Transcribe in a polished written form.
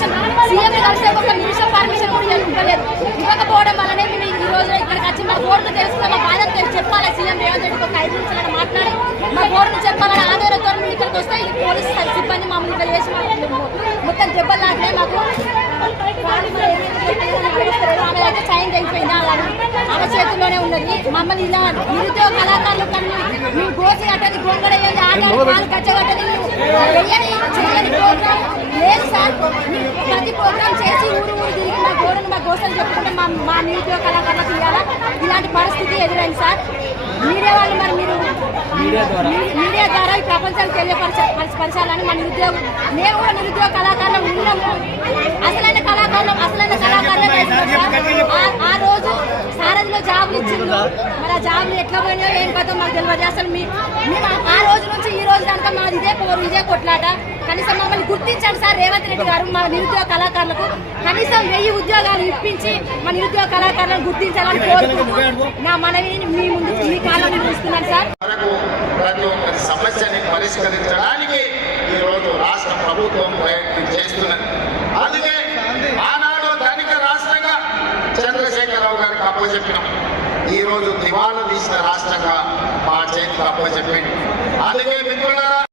Permission CM కలిసి ఒక నిమిషం పర్మిషన్ కూడా ఇవ్వలేదు. ఇవ్వకపోవడం వల్లనే మేము ఈ రోజు ఇక్కడికి వచ్చి మా బోర్డును తెలుసుకున్న మా బాధ చెప్పాలి. సీఎం రేవంత్ రెడ్డికి ఒక 5 నిమిషాలను మాట్లాడి మా బోర్డును చెప్పాలని ఆందోళనతో ఇక్కడికి వస్తే ఈ పోలీసు సిబ్బంది మమ్మల్ని చేసి మొత్తం దెబ్బలు లాగినాయి. మాకు ఆమె అయితే చైన్ తెగిపోయింది, ఆమె చేతుల్లోనే ఉన్నది. మమ్మల్ని ఇలా నిరుద్యోగ కళాకారులు కన్నా మేము గోసి కట్టని గొంగడయ్యేది ఆడాలి కచ్చగట్టని చేయని ప్రోగ్రామ్ లేదు సార్. ప్రతి ప్రోగ్రామ్ చేసి ఊరు తిరిగి మా గోడను మా గోసలు చెప్పుకుంటే మా నిరుద్యోగ కళాకారులకు ఇవ్వాలా ఇలాంటి పరిస్థితి ఎదురైంది సార్. మీడియా వాళ్ళు మరి మీరు మీడియా ద్వారా ఈ ప్రపంచానికి తెలియపరచాలని మా నిరుద్యోగం మేము కూడా నిరుద్యోగ కళాకారులు ఉన్నాము. అసలైన కళాకారులు ఆ రోజు సారథిలో జాబులు ఇచ్చిండు. మరి ఆ జాబులు ఎట్లా పోయినాయో ఏం కదో మాకు తెలియదు. అసలు మేము ఆ రోజు నుంచి ఈ రోజు దాకా మాది ఇదే పోరు ఇదే కొట్లాట. కనీసం మమ్మల్ని గుర్తించండి సార్ రేవంత్ రెడ్డి గారు. మా నిరుద్యోగ కళాకారులకు కనీసం 1000 ఉద్యోగాలు ఇప్పించి మా నిరుద్యోగ కళాకారులను గుర్తించాలని కోరుకుంటూ నా మనవిని మీ ముందు మీ కాలంలో చూస్తున్నాను సార్. ప్రతి ఒక్కరి సమస్యని పరిష్కరించడానికి ఈరోజు రాష్ట్ర ప్రభుత్వం ప్రయత్నం చేస్తున్నది. అందుకే ఆనాడు ధనిక రాష్ట్రంగా చంద్రశేఖరరావు గారికి అప్పచెప్పినాం. ఈరోజు దివాలా తీసిన రాష్ట్రంగా మా చేతికి అప్పచెప్పింది. అందుకే మిత్రులారా